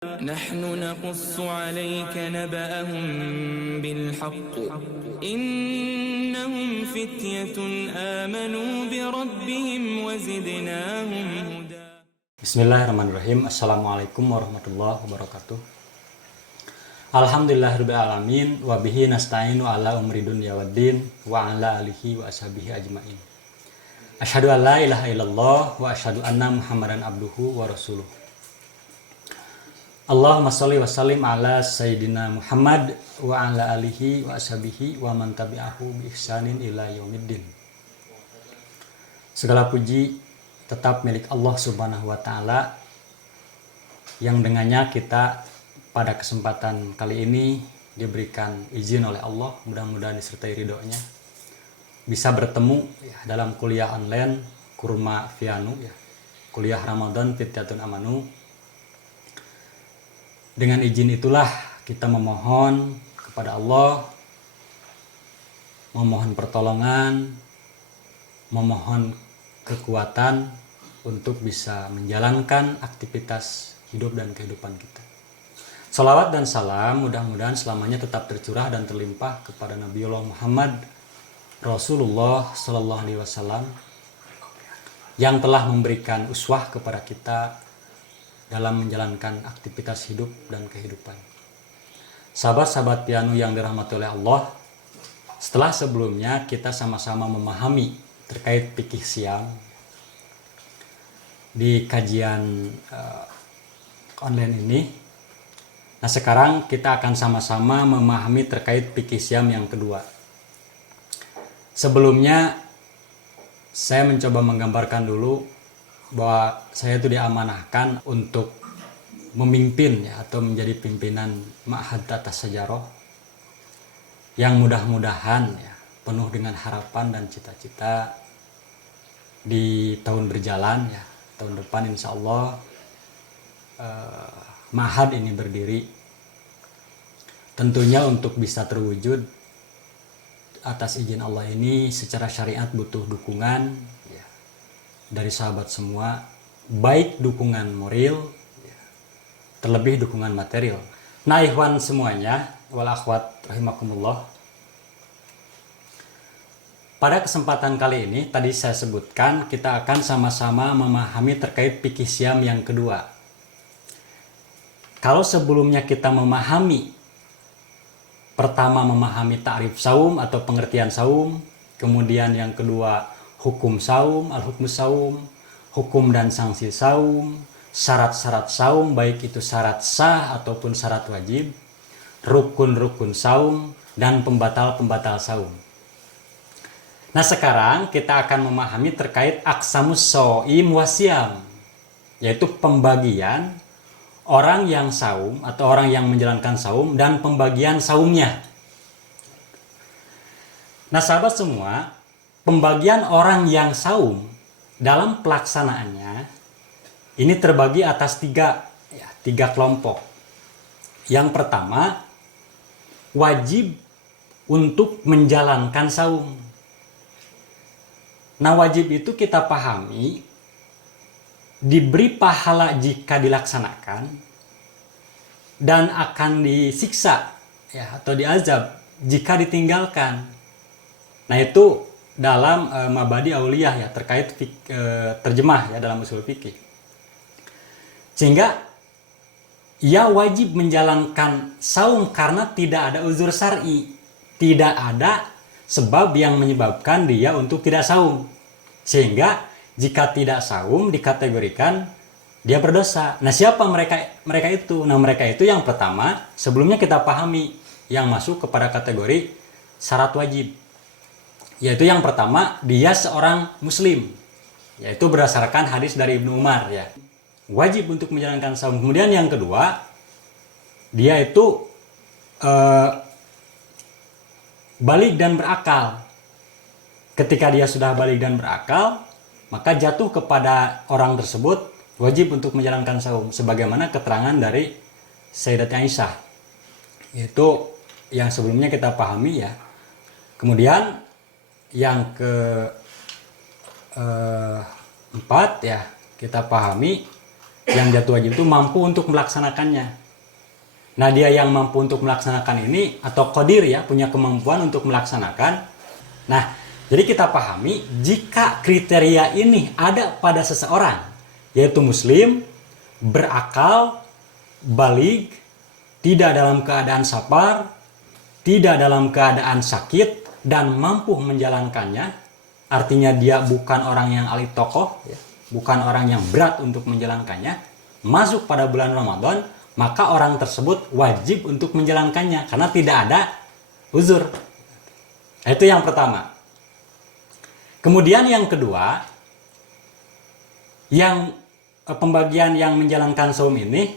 نحن نقص عليك نبأهم بالحق إنهم فتية آمنوا بربهم وزدناهم هدى. Bismillahirrahmanirrahim. Assalamualaikum warahmatullahi wabarakatuh. Alhamdulillahirrahmanirrahim. Wabihi nasta'inu ala umri dunya waddin wa ala alihi wa ashabihi ajma'in. Asyhadu an la ilaha illallah wa asyhadu anna muhammadan abduhu wa rasuluh. Allahumma sholli wa sallim ala sayyidina Muhammad wa ala alihi wa ashabihi wa man tabi'ahu bi ihsanin ila yaumiddin. Segala puji tetap milik Allah Subhanahu wa Ta'ala, yang dengannya kita pada kesempatan kali ini diberikan izin oleh Allah, mudah-mudahan disertai ridhonya, bisa bertemu dalam kuliah online Kurma Vianu, kuliah Ramadan Fityatun Amanu. Dengan izin itulah kita memohon kepada Allah, memohon pertolongan, memohon kekuatan untuk bisa menjalankan aktivitas hidup dan kehidupan kita. Salawat dan salam mudah-mudahan selamanya tetap tercurah dan terlimpah kepada Nabiullah Muhammad Rasulullah Sallallahu Alaihi Wasallam, yang telah memberikan uswah kepada kita dalam menjalankan aktivitas hidup dan kehidupan. Sahabat-sahabat pianu yang dirahmati oleh Allah, setelah sebelumnya kita sama-sama memahami terkait fikih siam di kajian online ini. Nah, sekarang kita akan sama-sama memahami terkait fikih siam yang kedua. Sebelumnya saya mencoba menggambarkan dulu bahwa saya itu diamanahkan untuk memimpin atau menjadi pimpinan Ma'had Tata Sajaroh yang mudah-mudahan penuh dengan harapan dan cita-cita di tahun berjalan, tahun depan insya Allah Ma'had ini berdiri. Tentunya untuk bisa terwujud atas izin Allah ini secara syariat butuh dukungan dari sahabat semua, baik dukungan moral, terlebih dukungan material. Nah, ikhwan semuanya, wal akhwat rahimakumullah. Pada kesempatan kali ini, tadi saya sebutkan, kita akan sama-sama memahami terkait fikih siam yang kedua. Kalau sebelumnya kita memahami, pertama memahami ta'rif saum atau pengertian saum, kemudian yang kedua hukum saum, al-hukmu saum, hukum dan sanksi saum, syarat-syarat saum, baik itu syarat sah ataupun syarat wajib, rukun-rukun saum, dan pembatal-pembatal saum. Nah, sekarang kita akan memahami terkait aqsamus shaim wasyam, yaitu pembagian orang yang saum atau orang yang menjalankan saum dan pembagian saumnya. Nah, sahabat semua, pembagian orang yang saum dalam pelaksanaannya ini terbagi atas tiga kelompok. Yang pertama, wajib untuk menjalankan saum. Nah, wajib itu kita pahami diberi pahala jika dilaksanakan dan akan disiksa atau diazab jika ditinggalkan. Nah, itu dalam mabadi auliyah terkait terjemah dalam usul fikih. Sehingga ia wajib menjalankan saum karena tidak ada uzur syar'i, tidak ada sebab yang menyebabkan dia untuk tidak saum. Sehingga jika tidak saum dikategorikan dia berdosa. Nah, siapa mereka itu? Nah, mereka itu yang pertama, sebelumnya kita pahami yang masuk kepada kategori syarat wajib. Yaitu yang pertama, dia seorang muslim, yaitu berdasarkan hadis dari Ibnu Umar, wajib untuk menjalankan saum. Kemudian yang kedua, dia itu balik dan berakal. Ketika dia sudah balik dan berakal, maka jatuh kepada orang tersebut wajib untuk menjalankan saum, sebagaimana keterangan dari Sayyidat Aisyah, itu yang sebelumnya kita pahami. Kemudian yang keempat kita pahami yang jatuh wajib itu mampu untuk melaksanakannya. Nah, dia yang mampu untuk melaksanakan ini atau qadir ya, punya kemampuan untuk melaksanakan. Nah, jadi kita pahami jika kriteria ini ada pada seseorang, yaitu muslim, berakal, baligh, tidak dalam keadaan safar, tidak dalam keadaan sakit, dan mampu menjalankannya, artinya dia bukan orang yang alih tokoh, ya, bukan orang yang berat untuk menjalankannya, masuk pada bulan Ramadan, maka orang tersebut wajib untuk menjalankannya karena tidak ada uzur. Itu yang pertama. Kemudian yang kedua, yang pembagian yang menjalankan saum ini,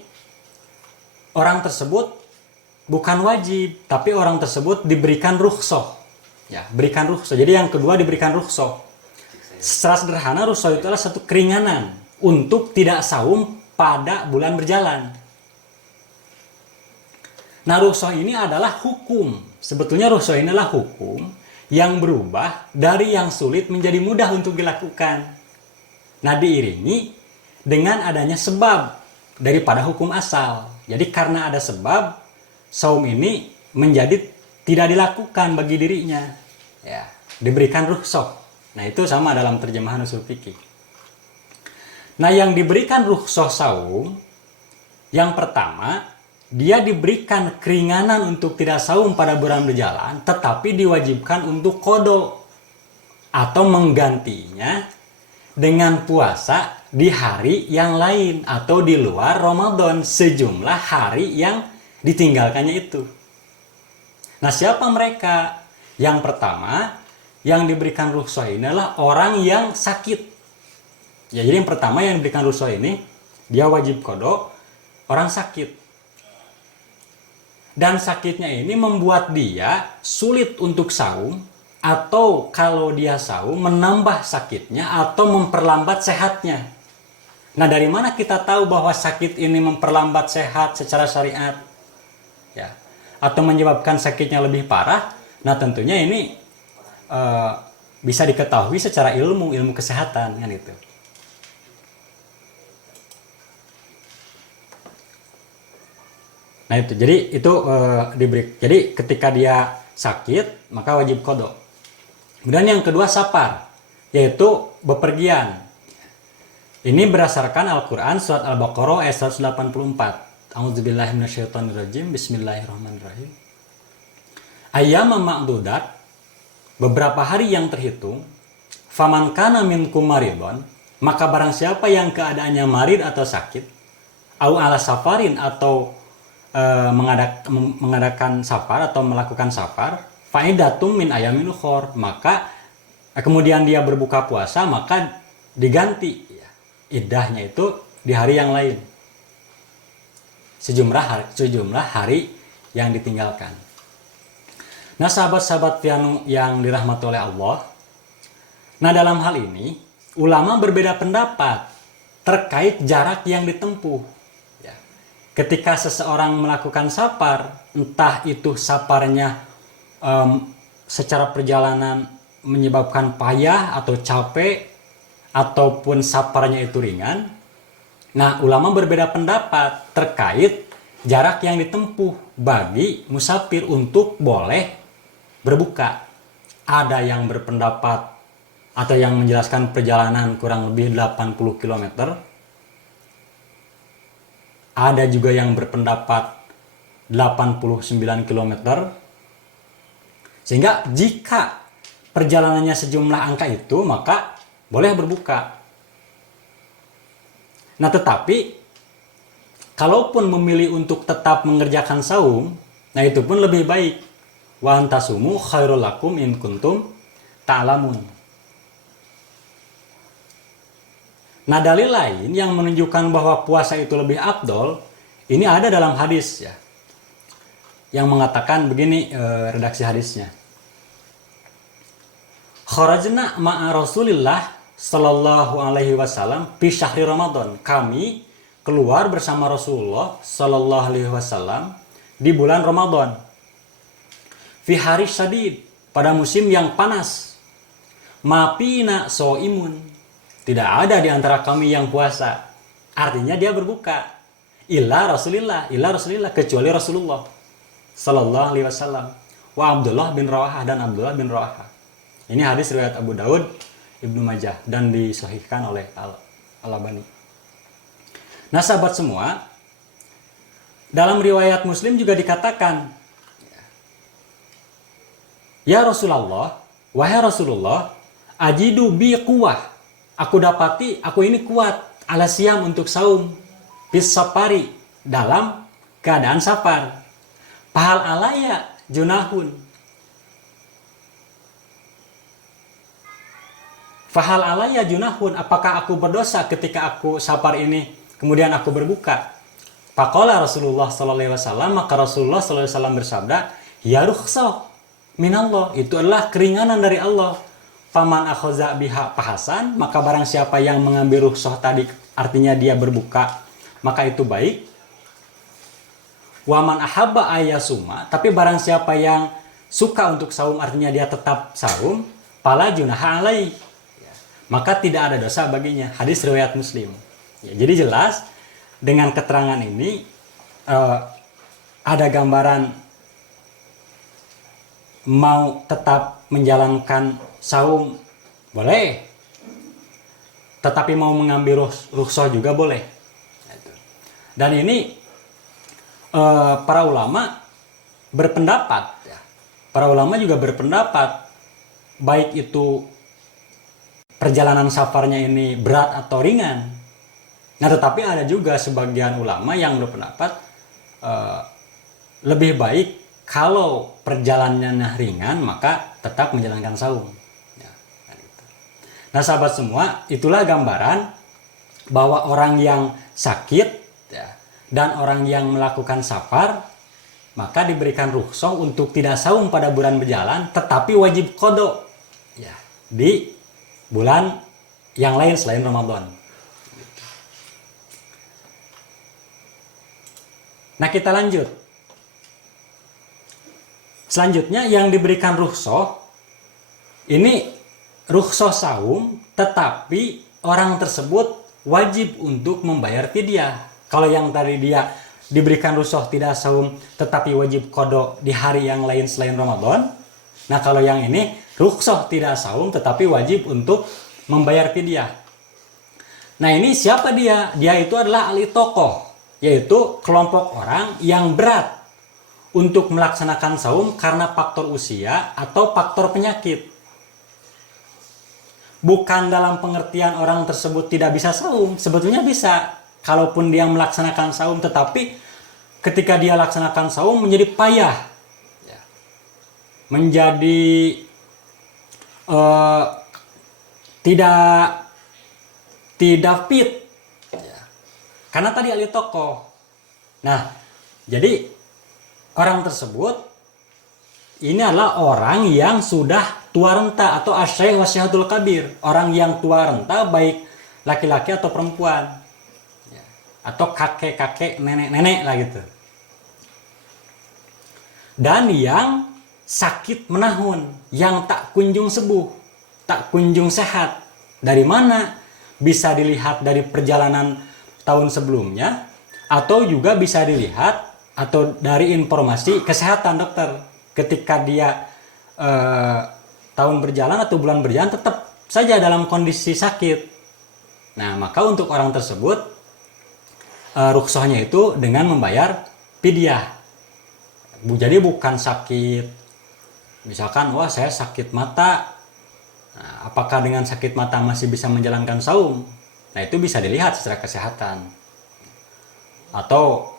orang tersebut bukan wajib, tapi orang tersebut diberikan rukhsah. Ya, berikan rukhsah. Jadi yang kedua diberikan rukhsah. Secara sederhana, rukhsah itu adalah satu keringanan untuk tidak saum pada bulan berjalan. Nah, rukhsah ini adalah hukum. Sebetulnya rukhsah ini adalah hukum yang berubah dari yang sulit menjadi mudah untuk dilakukan. Nah, diiringi dengan adanya sebab daripada hukum asal. Jadi karena ada sebab, saum ini menjadi tidak dilakukan bagi dirinya. Ya, diberikan rukhsah. Nah, itu sama dalam terjemahan usul fikih. Nah, yang diberikan rukhsah saum, yang pertama, dia diberikan keringanan untuk tidak saum pada bulan berjalan, tetapi diwajibkan untuk qada atau menggantinya dengan puasa di hari yang lain atau di luar Ramadan sejumlah hari yang ditinggalkannya itu. Nah, siapa mereka? Yang pertama, yang diberikan rukhsah ini adalah orang yang sakit. Ya, jadi yang pertama yang diberikan rukhsah ini, dia wajib qada orang sakit. Dan sakitnya ini membuat dia sulit untuk saum, atau kalau dia saum menambah sakitnya atau memperlambat sehatnya. Nah, dari mana kita tahu bahwa sakit ini memperlambat sehat secara syariat? Ya, atau menyebabkan sakitnya lebih parah? Nah, tentunya ini bisa diketahui secara ilmu kesehatan kan itu. Nah, itu jadi itu diberi. Jadi ketika dia sakit maka wajib qada. Kemudian yang kedua safar, yaitu bepergian. Ini berdasarkan Al-Qur'an surat Al-Baqarah ayat 184. A'udzubillahi minasyaitonirrajim. Bismillahirrahmanirrahim. Ayyaman ma'dudat, beberapa hari yang terhitung. Faman kana minkum maridon, maka barang siapa yang keadaannya marid atau sakit, au ala safarin atau mengadakan safar atau melakukan safar, fa'idatum min ayamin ukhor, maka kemudian dia berbuka puasa, maka diganti ya, iddahnya itu di hari yang lain, sejumlah hari yang ditinggalkan. Nah, sahabat-sahabat yang dirahmati oleh Allah, nah dalam hal ini ulama berbeda pendapat terkait jarak yang ditempuh. Ketika seseorang melakukan safar, entah itu safarnya secara perjalanan menyebabkan payah atau capek, ataupun safarnya itu ringan. Nah, ulama berbeda pendapat terkait jarak yang ditempuh bagi musafir untuk boleh berbuka. Ada yang berpendapat atau yang menjelaskan perjalanan kurang lebih 80 km. Ada juga yang berpendapat 89 km. Sehingga jika perjalanannya sejumlah angka itu, maka boleh berbuka. Nah, tetapi kalaupun memilih untuk tetap mengerjakan saum, nah itu pun lebih baik. Wa antasumu khairul lakum in kuntum ta'lamun. Nah, dalil lain yang menunjukkan bahwa puasa itu lebih afdol, ini ada dalam hadis ya, yang mengatakan begini, redaksi hadisnya. Kharajna ma'a Rasulillah sallallahu alaihi wasallam fi syahri Ramadan. Kami keluar bersama Rasulullah sallallahu alaihi wasallam di bulan Ramadan. Fi hari syadid, pada musim yang panas. Mapina soimun, tidak ada di antara kami yang puasa. Artinya dia berbuka. Illa Rasulillah, kecuali Rasulullah sallallahu alaihi wasallam. Wa Abdullah bin Rawahah, dan Abdullah bin Rawahah. Ini hadis riwayat Abu Daud, Ibnu Majah, dan disahihkan oleh Al-Albani. Nah, sahabat semua, dalam riwayat Muslim juga dikatakan, ya Rasulullah, wahai Rasulullah, ajidu bi quwwah, aku dapati aku ini kuat ala siyam untuk saum, bis safari, dalam keadaan safar. Pahal alaya junahun, fahal alaya junahun, apakah aku berdosa ketika aku safar ini kemudian aku berbuka? Faqala Rasulullah sallallahu alaihi wasallam, maka Rasulullah sallallahu alaihi wasallam bersabda, ya rukhsah minallah, itu adalah keringanan dari Allah. Faman akhaza biha pahasan, maka barang siapa yang mengambil rukhsah tadi, artinya dia berbuka, maka itu baik. Waman ahabba ayasuma, tapi barang siapa yang suka untuk saum, artinya dia tetap saum, fala junaha alai, maka tidak ada dosa baginya. Hadis riwayat Muslim. Ya, jadi jelas dengan keterangan ini ada gambaran mau tetap menjalankan saum boleh, tetapi mau mengambil rukhsah juga boleh. Dan ini para ulama berpendapat, para ulama juga berpendapat, baik itu perjalanan safarnya ini berat atau ringan. Nah, tetapi ada juga sebagian ulama yang berpendapat lebih baik kalau perjalanannya ringan, maka tetap menjalankan saum. Nah, sahabat semua, itulah gambaran bahwa orang yang sakit dan orang yang melakukan safar, maka diberikan rukhsah untuk tidak saum pada bulan berjalan, tetapi wajib qada di bulan yang lain selain Ramadan. Nah, kita lanjut. Selanjutnya yang diberikan rukhsah ini rukhsah saum, tetapi orang tersebut wajib untuk membayar fidyah. Kalau yang tadi dia diberikan rukhsah tidak saum tetapi wajib qada di hari yang lain selain Ramadan. Nah, kalau yang ini rukhsah tidak saum tetapi wajib untuk membayar fidyah. Nah, ini siapa dia? Dia itu adalah ahli tokoh, yaitu kelompok orang yang berat untuk melaksanakan saum karena faktor usia atau faktor penyakit. Bukan dalam pengertian orang tersebut tidak bisa saum, sebetulnya bisa. Kalaupun dia melaksanakan saum, tetapi ketika dia laksanakan saum menjadi payah, menjadi tidak fit, karena tadi ahli tokoh. Nah, jadi orang tersebut ini adalah orang yang sudah tua renta atau asyai wasyahatul kabir, orang yang tua renta baik laki-laki atau perempuan, atau kakek-kakek, nenek-nenek lah gitu. Dan yang sakit menahun, yang tak kunjung sembuh, tak kunjung sehat. Dari mana? Bisa dilihat dari perjalanan tahun sebelumnya, atau juga bisa dilihat atau dari informasi kesehatan dokter. Ketika dia tahun berjalan atau bulan berjalan tetap saja dalam kondisi sakit. Nah, maka untuk orang tersebut rukhsahnya itu dengan membayar fidyah. Jadi bukan sakit, misalkan wah saya sakit mata, nah, apakah dengan sakit mata masih bisa menjalankan saum? Nah, itu bisa dilihat secara kesehatan. Atau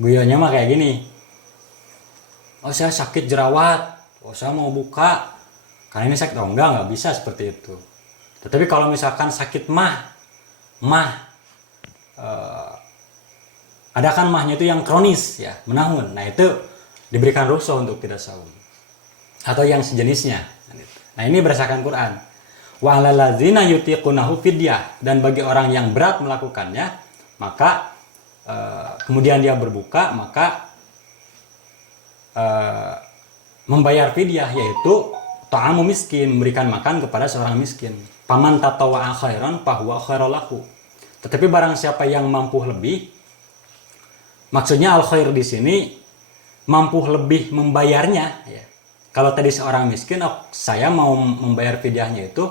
guyonnya mah kayak gini, oh saya sakit jerawat, oh saya mau buka karena ini sakit. Oh enggak bisa seperti itu. Tetapi kalau misalkan sakit mah ada kan mahnya itu yang kronis ya, menahun. Nah, itu diberikan rukhsah untuk tidak saum. Atau yang sejenisnya. Nah, ini berdasarkan Quran. Wa 'alal ladzina yutiqunahu fidyah, dan bagi orang yang berat melakukannya, maka kemudian dia berbuka, maka membayar fidyah, yaitu ta'amu miskin, memberikan makan kepada seorang miskin. Paman tatawwa'a khairan fahuwa khairul lahu. Tetapi barang siapa yang mampu lebih, maksudnya al khair di sini mampu lebih membayarnya ya. Kalau tadi seorang miskin, saya mau membayar fidyahnya itu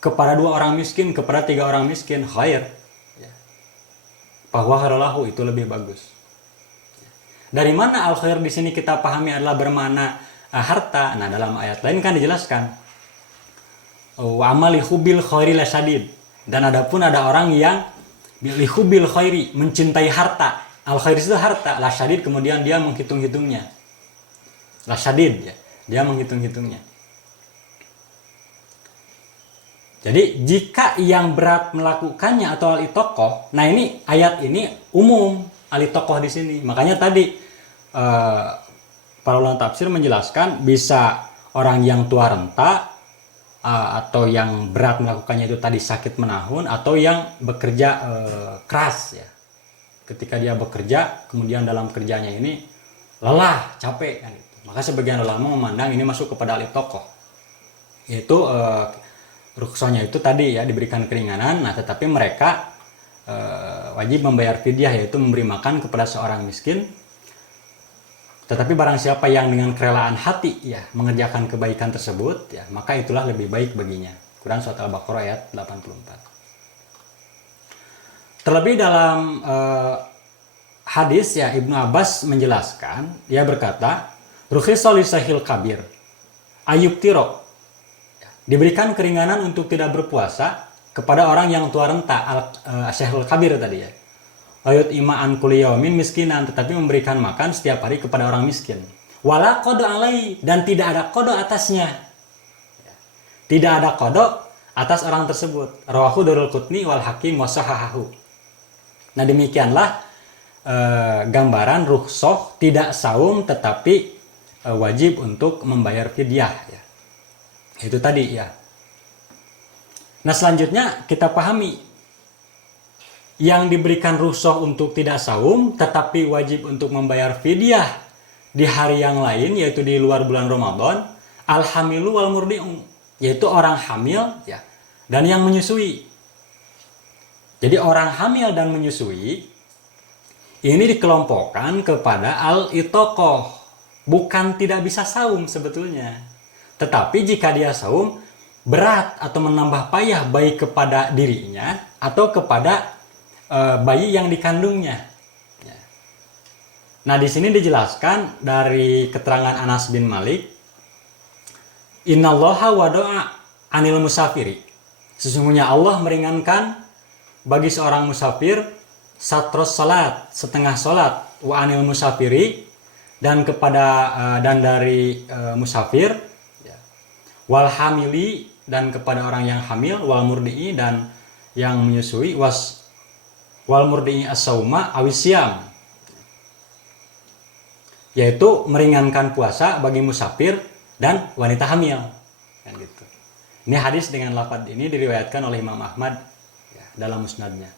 kepada 2 orang miskin, kepada 3 orang miskin, khair ya. Bahwa haralahu itu lebih bagus. Dari mana al khair di sini kita pahami adalah bermakna harta. Nah, dalam ayat lain kan dijelaskan wa amali hubil khairi lasadid. Dan adapun ada orang yang lihubil khairi, mencintai harta. Al khair itu harta, lasadid, kemudian dia menghitung-hitungnya. Lasadid ya, dia menghitung-hitungnya. Jadi jika yang berat melakukannya atau al-itokoh, nah ini ayat ini umum al-itokoh di sini. Makanya tadi para ulama tafsir menjelaskan bisa orang yang tua renta atau yang berat melakukannya itu tadi sakit menahun, atau yang bekerja keras ya. Ketika dia bekerja, kemudian dalam kerjanya ini lelah, capek kan gitu. Maka sebagian ulama memandang ini masuk kepada al-itokoh, yaitu rukhsahnya itu tadi ya diberikan keringanan. Nah, tetapi mereka wajib membayar fidyah, yaitu memberi makan kepada seorang miskin. Tetapi barang siapa yang dengan kerelaan hati ya mengerjakan kebaikan tersebut ya, maka itulah lebih baik baginya. Quran surat Al-Baqarah ayat 84. Terlebih dalam hadis ya, Ibnu Abbas menjelaskan, dia berkata, rukhisa lisahil kabir ayub tiro, diberikan keringanan untuk tidak berpuasa kepada orang yang tua renta, al-syahrul kabir tadi ya. Ayat imaan kuliyaumin miskinan, tetapi memberikan makan setiap hari kepada orang miskin. Wala qada alai, dan tidak ada qada atasnya. Tidak ada qada atas orang tersebut. Rawahu Darul Qutni wal Hakim wa sahahahu. Nah, demikianlah gambaran rukhsah tidak saum tetapi wajib untuk membayar fidyah ya. Itu tadi ya. Nah, selanjutnya kita pahami yang diberikan rukhsah untuk tidak saum tetapi wajib untuk membayar fidyah di hari yang lain, yaitu di luar bulan Ramadan, al-hamilu wal murdi'u, yaitu orang hamil ya dan yang menyusui. Jadi orang hamil dan menyusui ini dikelompokkan kepada al-itokoh, bukan tidak bisa saum sebetulnya. Tetapi jika dia saum, berat atau menambah payah baik kepada dirinya atau kepada bayi yang dikandungnya. Nah, di sini dijelaskan dari keterangan Anas bin Malik, innallaha wada'a anil musafiri, sesungguhnya Allah meringankan bagi seorang musafir satros salat, setengah salat, wa anil musafiri, dan kepada dan dari musafir, wal hamili, dan kepada orang yang hamil, wal murdi'i, dan yang menyusui, wal murdi'i as-sauma awisyam, yaitu meringankan puasa bagi musafir dan wanita hamil kan gitu. Ini hadis dengan lafaz ini diriwayatkan oleh Imam Ahmad ya, dalam musnadnya.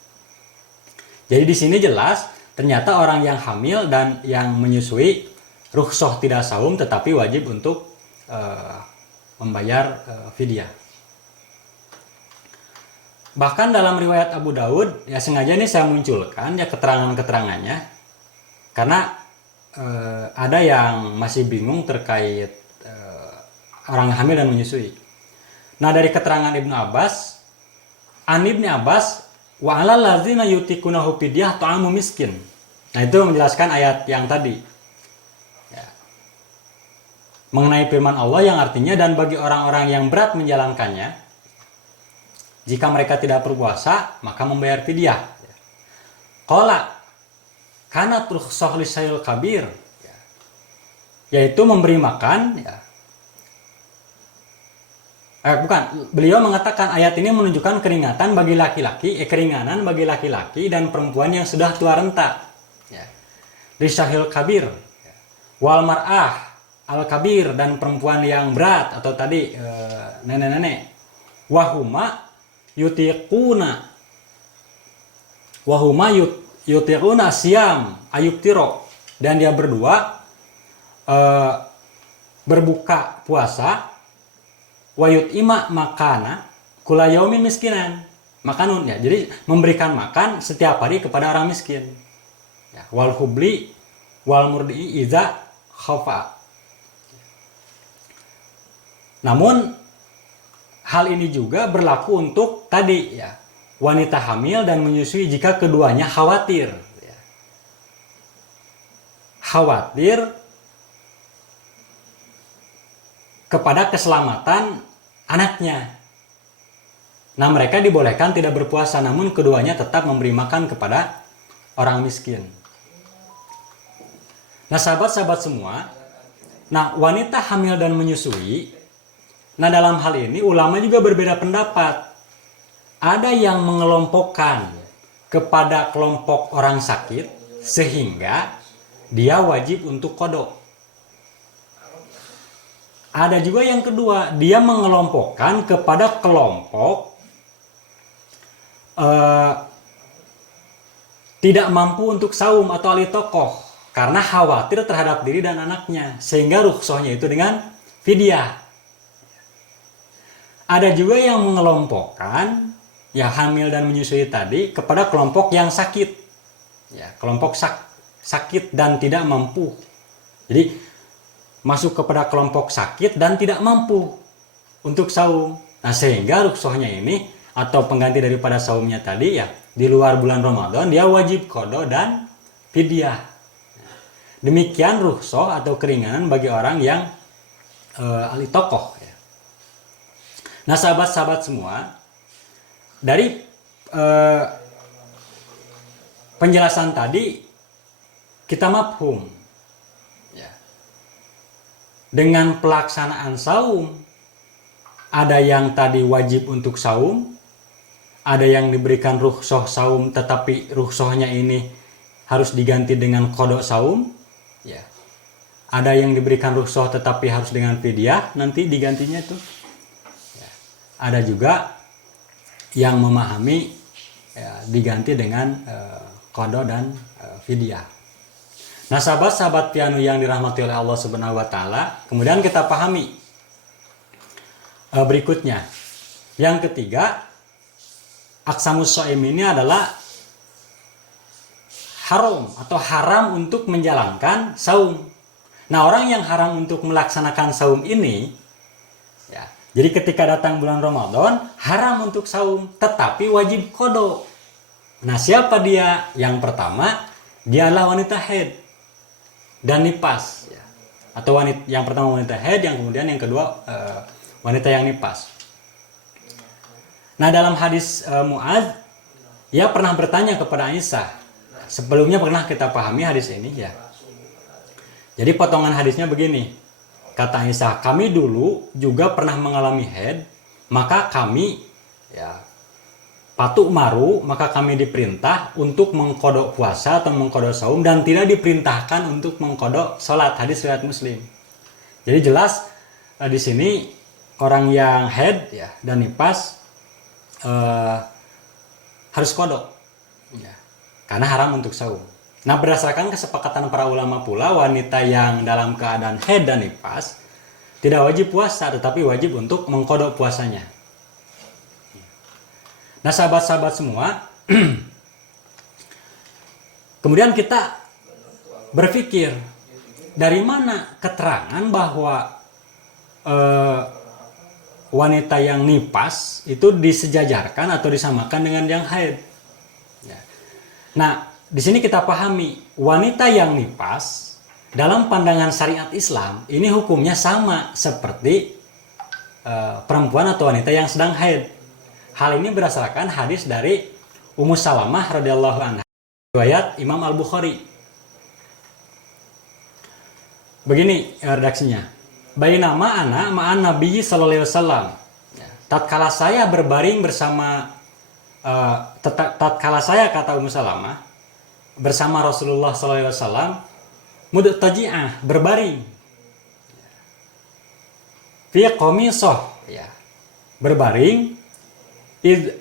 Jadi di sini jelas ternyata orang yang hamil dan yang menyusui rukhsah tidak saum tetapi wajib untuk membayar fidyah. Bahkan dalam riwayat Abu Daud, ya sengaja ini saya munculkan ya keterangan-keterangannya, karena ada yang masih bingung terkait orang hamil dan menyusui. Nah, dari keterangan Ibnu Abbas, an Ibnu Abbas, wa alal ladzina yutikunahu fidyah ta'amu miskin. Nah, itu menjelaskan ayat yang tadi. Ya. Mengenai firman Allah yang artinya, dan bagi orang-orang yang berat menjalankannya, jika mereka tidak berpuasa, maka membayar fidyah. Qala kanat rukhsah lisayil kabir, yaitu memberi makan ya. Beliau mengatakan ayat ini menunjukkan keringanan bagi laki-laki dan perempuan yang sudah tua renta. Ya. Lisahil kabir, wal mar'ah al kabir, dan perempuan yang berat atau tadi nenek-nenek. Wahuma yutiquna siam ayub tiro, dan dia berdua berbuka puasa wayut ima makana kula yaumin miskinan. makanun ya. Jadi memberikan makan setiap hari kepada orang miskin. Ya, wal hubli wal murdi'i idza khafa. Namun hal ini juga berlaku untuk tadi ya, wanita hamil dan menyusui jika keduanya khawatir ya. Khawatir kepada keselamatan anaknya. Nah, mereka dibolehkan tidak berpuasa, namun keduanya tetap memberi makan kepada orang miskin. Nah, sahabat-sahabat semua, nah wanita hamil dan menyusui, nah dalam hal ini ulama juga berbeda pendapat. Ada yang mengelompokkan kepada kelompok orang sakit sehingga dia wajib untuk qada. Ada juga yang kedua, dia mengelompokkan kepada kelompok tidak mampu untuk saum atau ahli tokoh karena khawatir terhadap diri dan anaknya, sehingga rukhsahnya itu dengan fidyah. Ada juga yang mengelompokkan ya hamil dan menyusui tadi kepada kelompok yang sakit, ya kelompok sakit dan tidak mampu. Jadi masuk kepada kelompok sakit dan tidak mampu untuk saum. Nah, sehingga rukhsahnya ini atau pengganti daripada saumnya tadi ya di luar bulan Ramadan dia wajib qada dan fidyah. Demikian rukhsah atau keringanan bagi orang yang ahli tokoh ya. Nah, sahabat-sahabat semua, dari penjelasan tadi kita mafhum ya. Dengan pelaksanaan saum, ada yang tadi wajib untuk saum, ada yang diberikan rukhsah saum tetapi rukhsahnya ini harus diganti dengan qada saum ya. Ada yang diberikan rukhsah tetapi harus dengan fidyah, nanti digantinya tuh ya. Ada juga yang memahami ya, diganti dengan qada dan fidyah. Nah, sahabat-sahabat pianu yang dirahmati oleh Allah Subhanahu wa taala, kemudian kita pahami berikutnya. Yang ketiga, aqsamus shaim ini adalah haram atau haram untuk menjalankan saum. Nah, orang yang haram untuk melaksanakan saum ini ya, jadi ketika datang bulan Ramadan haram untuk saum tetapi wajib qada. Nah, siapa dia? Yang pertama, dia adalah wanita haid dan nifas ya. Atau wanita yang pertama wanita haid, yang kemudian yang kedua wanita yang nifas. Nah, dalam hadis Mu'adz, ia pernah bertanya kepada Aisyah. Sebelumnya pernah kita pahami hadis ini ya. Jadi potongan hadisnya begini. Kata Aisyah, kami dulu juga pernah mengalami haid, maka kami ya patuk maru, maka kami diperintah untuk mengqada puasa atau mengqada saum dan tidak diperintahkan untuk mengqada salat. Hadis riwayat Muslim. Jadi jelas di sini orang yang haid ya dan nifas harus qada ya, karena haram untuk saum. Nah, berdasarkan kesepakatan para ulama pula, wanita yang dalam keadaan haid dan nifas tidak wajib puasa tetapi wajib untuk mengqada puasanya. Nah, sahabat-sahabat semua, kemudian kita berpikir dari mana keterangan bahwa wanita yang nifas itu disejajarkan atau disamakan dengan yang haid. Ya. Nah, di sini kita pahami wanita yang nifas dalam pandangan syariat Islam ini hukumnya sama seperti perempuan atau wanita yang sedang haid. Hal ini berdasarkan hadis dari Ummu Salamah radhiyallahu anha, riwayat Imam Al-Bukhari. Begini redaksinya. Bainama ana ma'an Nabi sallallahu alaihi wasallam. Tatkala saya berbaring bersama tatkala saya, kata Ummu Salamah, bersama Rasulullah sallallahu alaihi wasallam, mudtaji'ah, berbaring. Fi qamisah, ya. Berbaring id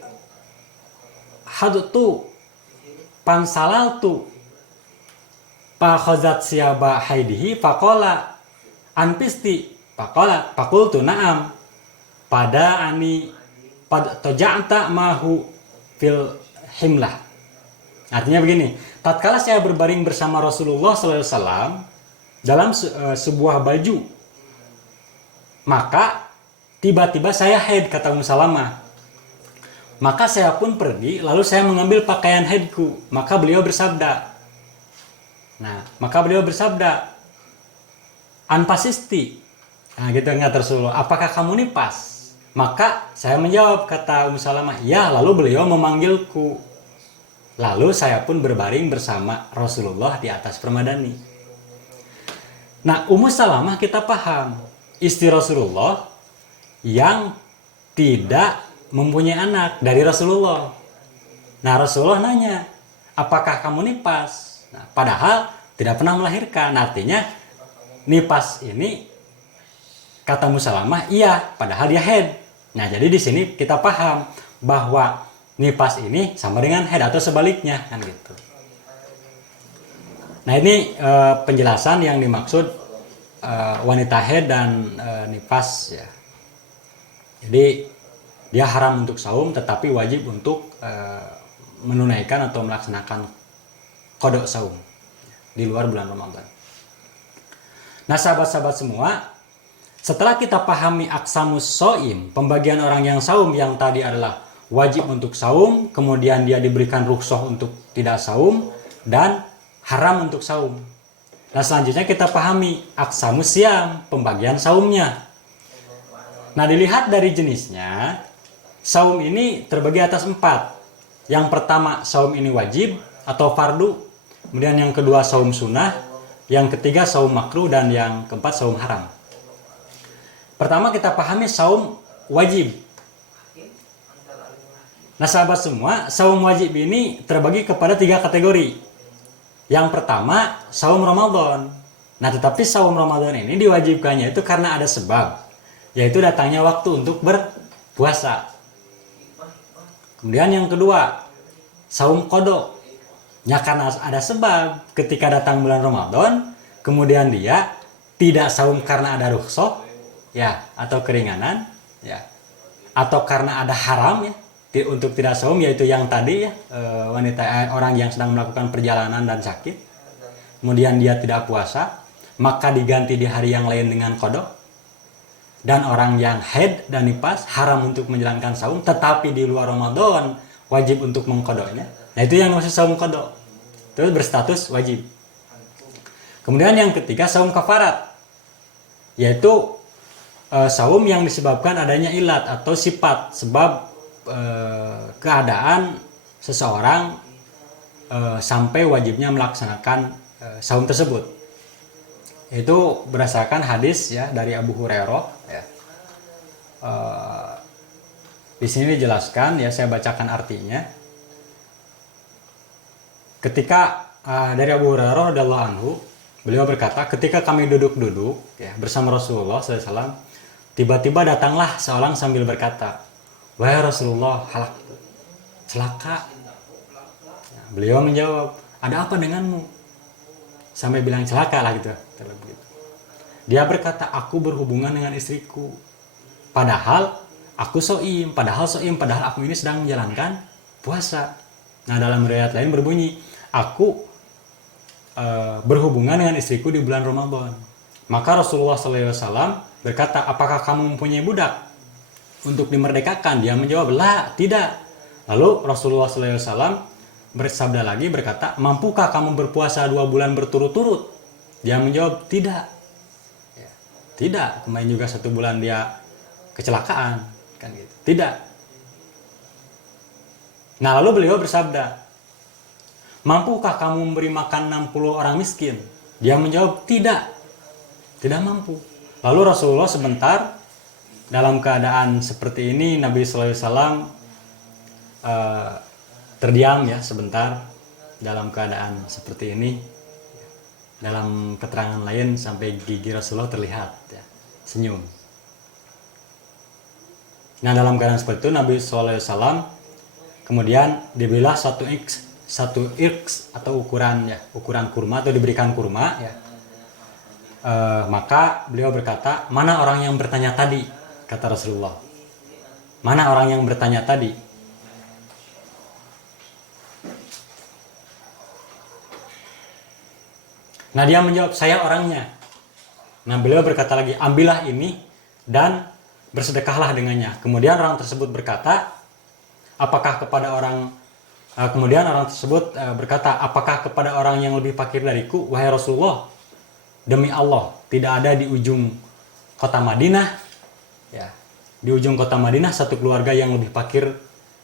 hadtu pansalaltu fa khazat siyaba haidihi faqala anpisti pakultu na'am pada ani pada toja'ta mahu fil himlah. Artinya begini, tatkala saya berbaring bersama Rasulullah SAW dalam sebuah baju, maka tiba-tiba saya haid, kata Ummu Salamah. Maka saya pun pergi, lalu saya mengambil pakaian haidku. Maka beliau bersabda, Anpasisti. Nah gitu nggak Rasulullah, apakah kamu nipas? Maka saya menjawab, kata Ummu Salamah, ya. Lalu beliau memanggilku. Lalu saya pun berbaring bersama Rasulullah di atas permadani. Nah, Ummu Salamah kita paham, istri Rasulullah yang tidak mempunyai anak dari Rasulullah. Nah, Rasulullah nanya, apakah kamu nipas? Nah, padahal tidak pernah melahirkan. Artinya nipas ini, kata Ummu Salamah, iya, padahal dia haid. Nah, jadi di sini kita paham bahwa nipas ini sama dengan haid atau sebaliknya, kan gitu. Nah, ini penjelasan yang dimaksud wanita haid dan nipas ya. Jadi dia haram untuk saum, tetapi wajib untuk menunaikan atau melaksanakan qada saum di luar bulan Ramadan. Nah, sahabat-sahabat semua, setelah kita pahami aqsamus shaim, pembagian orang yang saum yang tadi adalah wajib untuk saum, kemudian dia diberikan rukhsah untuk tidak saum, dan haram untuk saum. Nah, selanjutnya kita pahami aqsamus siyam, pembagian saumnya. Nah, dilihat dari jenisnya, saum ini terbagi atas 4. Yang pertama, saum ini wajib atau fardu. Kemudian yang kedua, saum sunnah. Yang ketiga, saum makruh. Dan yang keempat, saum haram. Pertama kita pahami saum wajib. Nah, sahabat semua, saum wajib ini terbagi kepada 3 kategori. Yang pertama, saum Ramadan. Nah, tetapi saum Ramadan ini diwajibkannya itu karena ada sebab, yaitu datangnya waktu untuk berpuasa. Kemudian yang kedua, saum qada. Ya, karena ada sebab, ketika datang bulan Ramadan, kemudian dia tidak saum karena ada rukhsah, ya, atau keringanan, ya, atau karena ada haram, ya, untuk tidak saum, yaitu yang tadi, ya, orang yang sedang melakukan perjalanan dan sakit, kemudian dia tidak puasa, maka diganti di hari yang lain dengan qada. Dan orang yang haid dan nifas haram untuk menjalankan saum, tetapi di luar Ramadan wajib untuk mengqadanya. Nah, itu yang maksud saum qada, itu berstatus wajib. Kemudian yang ketiga, saum kafarat, yaitu saum yang disebabkan adanya ilat atau sifat, sebab keadaan seseorang sampai wajibnya melaksanakan saum tersebut. Itu berdasarkan hadis, ya, dari Abu Hurairah, ya. Di sini dijelaskan, ya, saya bacakan artinya. Ketika dari Abu Hurairah radhiyallahu anhu, beliau berkata, ketika kami duduk-duduk, ya, bersama Rasulullah SAW, tiba-tiba datanglah seorang sambil berkata, wahai Rasulullah, halak, celaka. Nah, beliau menjawab, ada apa denganmu? Sampai bilang celaka lah gitu. Dia berkata, aku berhubungan dengan istriku. Padahal aku soim, padahal aku ini sedang menjalankan puasa. Nah, dalam riwayat lain berbunyi, aku berhubungan dengan istriku di bulan Ramadan. Maka Rasulullah SAW berkata, apakah kamu mempunyai budak untuk dimerdekakan? Dia menjawab, la, tidak. Lalu Rasulullah SAW bersabda lagi, berkata, mampukah kamu berpuasa 2 bulan berturut-turut? Dia menjawab, tidak. Ya, tidak. Kemarin juga 1 bulan dia kecelakaan, kan gitu. Tidak. Nah, lalu beliau bersabda, mampukah kamu memberi makan 60 orang miskin? Dia menjawab, tidak. Tidak mampu. Lalu Rasulullah sebentar, dalam keadaan seperti ini, Nabi SAW terdiam, ya, sebentar dalam keadaan seperti ini. Dalam keterangan lain sampai gigi Rasulullah terlihat, ya, senyum. Nah, dalam keadaan seperti itu Nabi SAW kemudian diberilah satu iks atau ukuran, ya, ukuran kurma, atau diberikan kurma, ya. Maka beliau berkata, mana orang yang bertanya tadi? Kata Rasulullah, mana orang yang bertanya tadi? Nah dia menjawab, saya orangnya. Nah beliau berkata lagi, ambillah ini dan bersedekahlah dengannya. Kemudian orang tersebut berkata, kemudian orang tersebut berkata, apakah kepada orang yang lebih fakir dariku, wahai Rasulullah? Demi Allah, tidak ada di ujung kota Madinah, ya, di ujung kota Madinah satu keluarga yang lebih fakir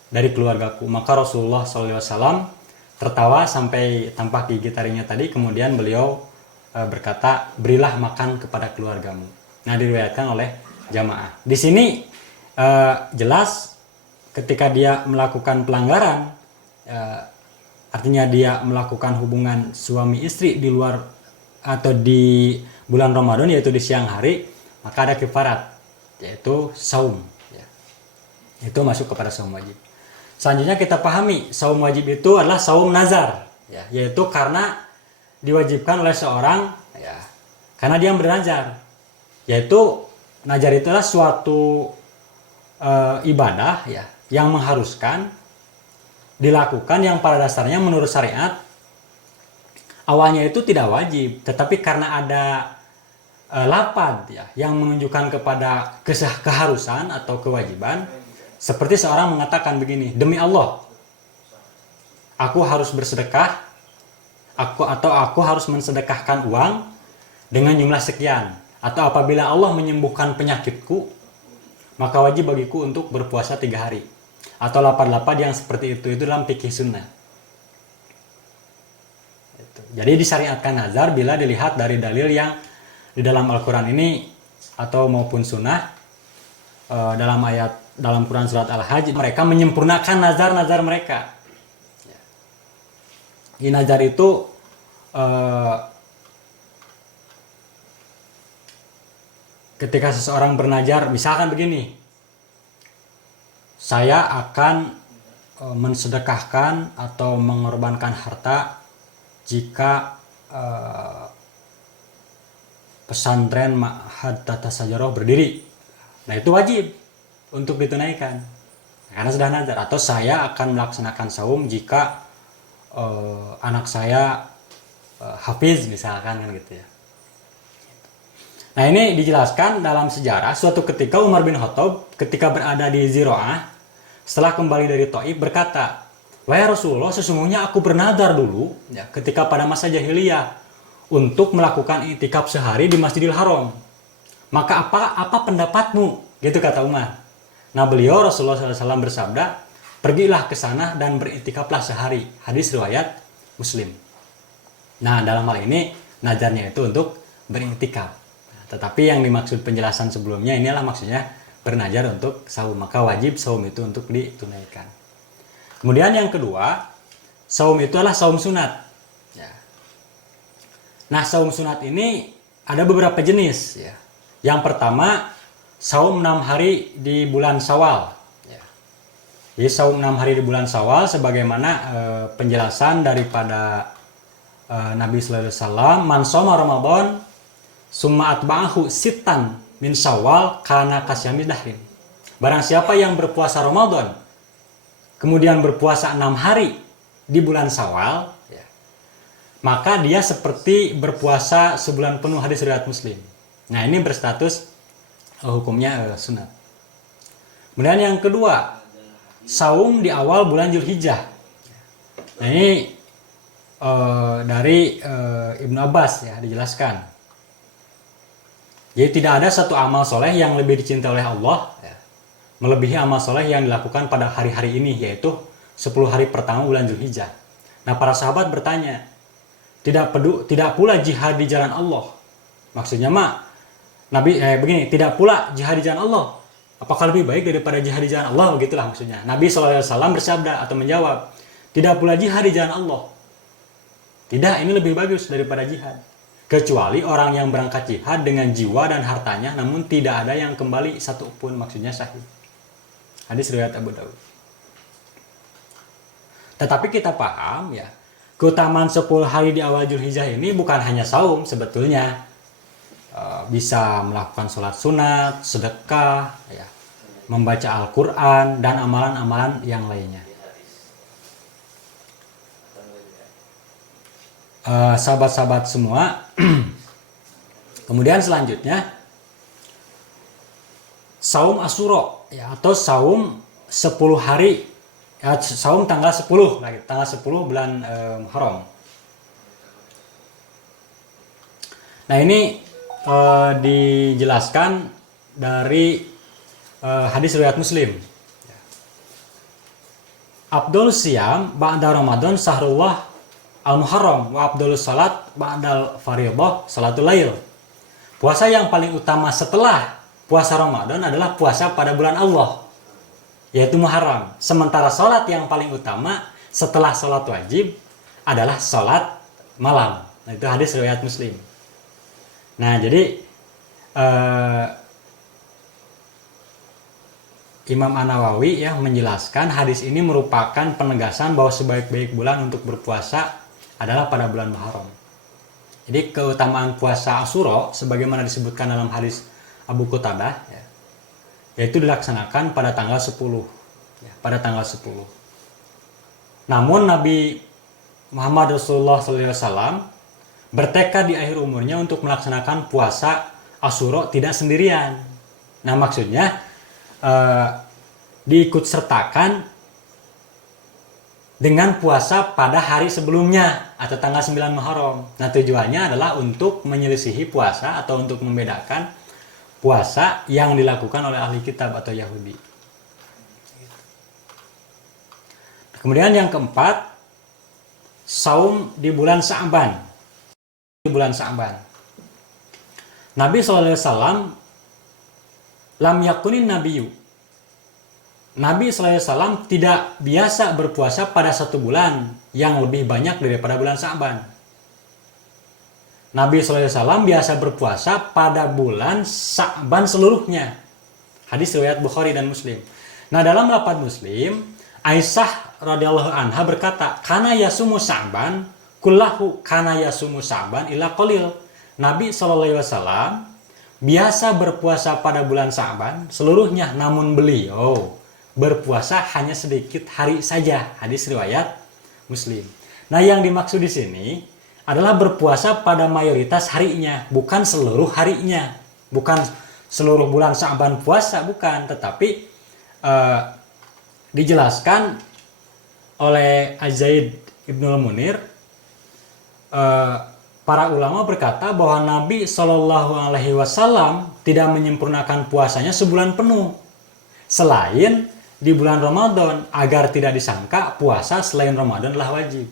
dari keluargaku. Maka Rasulullah SAW tertawa sampai tampak gigi taringnya tadi. Kemudian beliau berkata, berilah makan kepada keluargamu. Nah, diriwayatkan oleh jamaah. Di sini jelas ketika dia melakukan pelanggaran, artinya dia melakukan hubungan suami istri di luar atau di bulan Ramadan, yaitu di siang hari, maka ada kifarat, yaitu saum, ya. Itu masuk kepada saum wajib. Selanjutnya kita pahami saum wajib itu adalah saum nazar, ya, yaitu karena diwajibkan oleh seorang, ya, karena dia bernazar, yaitu nazar itu adalah suatu ibadah, ya, yang mengharuskan dilakukan, yang pada dasarnya menurut syariat awalnya itu tidak wajib, tetapi karena ada lapad, ya, yang menunjukkan kepada keharusan atau kewajiban, seperti seorang mengatakan begini, demi Allah, aku harus bersedekah, aku harus mensedekahkan uang dengan jumlah sekian, atau apabila Allah menyembuhkan penyakitku, maka wajib bagiku untuk berpuasa 3 hari, atau lapad-lapad yang seperti itu dalam fikih sunnah. Jadi disyariatkan nazar bila dilihat dari dalil yang di dalam Al-Quran ini atau maupun sunnah. Dalam Quran surat Al-Hajj, mereka menyempurnakan nazar-nazar mereka. Di nazar itu ketika seseorang bernazar, misalkan begini, saya akan mensedekahkan atau mengorbankan harta jika pesantren Ma'had Tata Sajaroh berdiri. Nah itu wajib untuk ditunaikan karena sudah nazar. Atau saya akan melaksanakan saum jika anak saya hafiz misalkan, kan gitu ya. Nah ini dijelaskan dalam sejarah, suatu ketika Umar bin Khattab ketika berada di Ziro'ah setelah kembali dari Taif berkata, wahai Rasulullah, sesungguhnya aku bernazar dulu, ya, ketika pada masa jahiliyah untuk melakukan i'tikaf sehari di Masjidil Haram. Maka apa pendapatmu? Gitu kata Umar. Nah beliau Rasulullah SAW bersabda, pergilah ke sana dan beriktikaflah sehari. Hadis riwayat Muslim. Nah dalam hal ini nazarnya itu untuk beriktikaf. Nah, tetapi yang dimaksud penjelasan sebelumnya inilah maksudnya bernazar untuk saum. Maka wajib saum itu untuk ditunaikan. Kemudian yang kedua, saum itu adalah saum sunat. Ya. Nah, saum sunat ini ada beberapa jenis. Ya. Yang pertama, saum 6 hari di bulan Syawal. Ya. Jadi saum 6 hari di bulan Syawal, sebagaimana penjelasan daripada Nabi Sallallahu Alaihi Wasallam, man shoma Ramadan, summa atba'ahu sittan min Syawal kana kasyami dahrin. Barang siapa yang berpuasa Ramadan, kemudian berpuasa 6 hari di bulan Syawal, ya, maka dia seperti berpuasa sebulan penuh, hadis riwayat Muslim. Nah ini berstatus hukumnya sunat. Kemudian yang kedua, saum di awal bulan Zulhijjah. Nah ini dari Ibnu Abbas, ya, dijelaskan. Jadi tidak ada satu amal soleh yang lebih dicintai oleh Allah, ya, melebihi amal soleh yang dilakukan pada hari-hari ini, yaitu 10 hari pertama bulan Zulhijjah. Nah para sahabat bertanya, tidak pula jihad di jalan Allah. Maksudnya Nabi begini, tidak pula jihad di jalan Allah, apakah lebih baik daripada jihad di jalan Allah? Begitulah maksudnya. Nabi SAW bersabda atau menjawab, tidak pula jihad di jalan Allah. Tidak, ini lebih bagus daripada jihad. Kecuali orang yang berangkat jihad dengan jiwa dan hartanya, namun tidak ada yang kembali satu pun, maksudnya sahih. Hadis riwayat Abu Daud. Tetapi kita paham, ya, keutamaan 10 hari di awal Zulhijjah ini bukan hanya saum sebetulnya. Bisa melakukan sholat sunat, sedekah, ya, membaca Al-Quran, dan amalan-amalan yang lainnya. sahabat-sahabat semua. Kemudian selanjutnya saum Asyura ya, atau saum 10 hari ya, saum tanggal 10 lagi, tanggal 10 bulan Muharram. Nah, ini dijelaskan dari hadis riwayat Muslim. Abdul Siyam ba'da Ramadan sahrullah al-Muharram wa Abdul Salat ba'dal fardhah salatul lail. Puasa yang paling utama setelah puasa Ramadan adalah puasa pada bulan Allah, yaitu Muharram. Sementara sholat yang paling utama setelah sholat wajib adalah sholat malam. Nah, itu hadis riwayat Muslim. Nah, jadi Imam An-Nawawi ya menjelaskan hadis ini merupakan penegasan bahwa sebaik-baik bulan untuk berpuasa adalah pada bulan Muharram. Jadi keutamaan puasa Asyura sebagaimana disebutkan dalam hadis Abu Qutadah ya, yaitu dilaksanakan pada tanggal 10 ya, pada tanggal 10. Namun Nabi Muhammad Rasulullah SAW bertekad di akhir umurnya untuk melaksanakan puasa Asyura tidak sendirian. Nah, maksudnya diikut sertakan dengan puasa pada hari sebelumnya atau tanggal 9 Muharram. Nah, tujuannya adalah untuk menyelisihi puasa atau untuk membedakan puasa yang dilakukan oleh ahli kitab atau Yahudi. Kemudian yang keempat, saum di bulan Sya'ban. Di bulan Sya'ban. Nabi SAW lam yakunin nabiyyu. Nabi SAW tidak biasa berpuasa pada satu bulan yang lebih banyak daripada bulan Sya'ban. Nabi SAW biasa berpuasa pada bulan Sya'ban seluruhnya. Hadis riwayat Bukhari dan Muslim. Nah, dalam lafaz Muslim, Aisyah radhiyallahu anha berkata, "Kana yasumu Sya'ban kullahu kana yasumu Sya'ban illa qalil." Nabi SAW biasa berpuasa pada bulan Sya'ban seluruhnya, namun beliau berpuasa hanya sedikit hari saja. Hadis riwayat Muslim. Nah, yang dimaksud di sini adalah berpuasa pada mayoritas harinya, bukan seluruh harinya, bukan seluruh bulan Sya'ban puasa, bukan, tetapi dijelaskan oleh Az-Zaid Ibnul Munir. Para ulama berkata bahwa Nabi Shallallahu Alaihi Wasallam tidak menyempurnakan puasanya sebulan penuh, selain di bulan Ramadan, agar tidak disangka puasa selain Ramadan adalah wajib.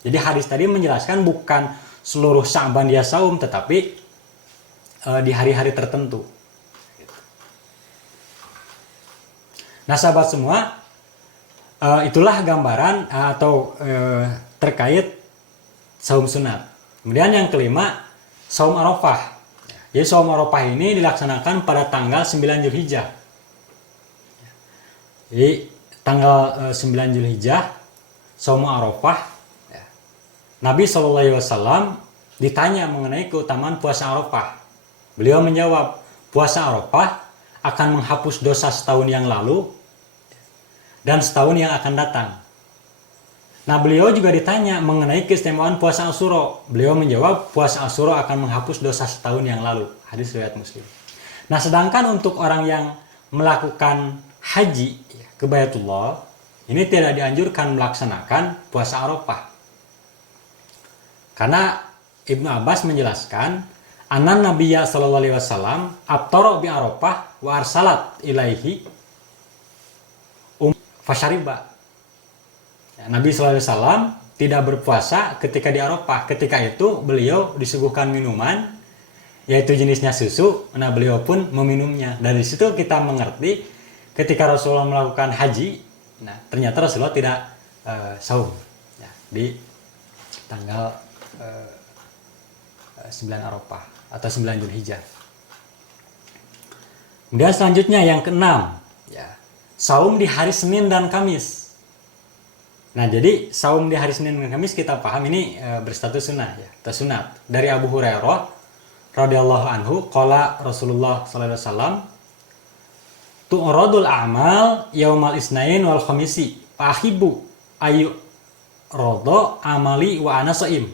Jadi hadis tadi menjelaskan bukan seluruh Sya'ban dia saum, tetapi di hari-hari tertentu. Nah, sahabat semua, itulah gambaran atau terkait saum sunat. Kemudian yang kelima, saum Arafah. Jadi saum Arafah ini dilaksanakan pada tanggal 9 Zulhijjah. Jadi tanggal 9 Zulhijjah, saum Arafah, ya. Nabi SAW ditanya mengenai keutamaan puasa Arafah. Beliau menjawab, puasa Arafah akan menghapus dosa setahun yang lalu dan setahun yang akan datang. Nah, beliau juga ditanya mengenai keistimewaan puasa Asyura. Beliau menjawab, puasa Asyura akan menghapus dosa setahun yang lalu. Hadis riwayat Muslim. Nah, sedangkan untuk orang yang melakukan haji ke Baitullah, ini tidak dianjurkan melaksanakan puasa Arafah. Karena Ibnu Abbas menjelaskan, anan Nabiyya sallallahu alaihi wasallam aftara bi Arafah wa arsalat ilaihi fasyariba. Nabi sallallahu alaihi wasallam tidak berpuasa ketika di Arafah. Ketika itu beliau disuguhkan minuman, yaitu jenisnya susu. Nah, beliau pun meminumnya. Dari situ kita mengerti ketika Rasulullah melakukan haji, nah ternyata Rasulullah tidak saum ya, di tanggal 9 Arafah atau 9 Zulhijjah. Kemudian selanjutnya yang keenam, ya, saum di hari Senin dan Kamis. Nah, jadi saum di hari Senin dan Kamis kita paham ini berstatus sunnah ya, atau sunat. Dari Abu Hurairah radhiyallahu anhu, qala Rasulullah sallallahu alaihi wasallam, tu'radul a'mal yaumal isnain wal khamisi fa ahibbu ayu radha amali wa ana shaim.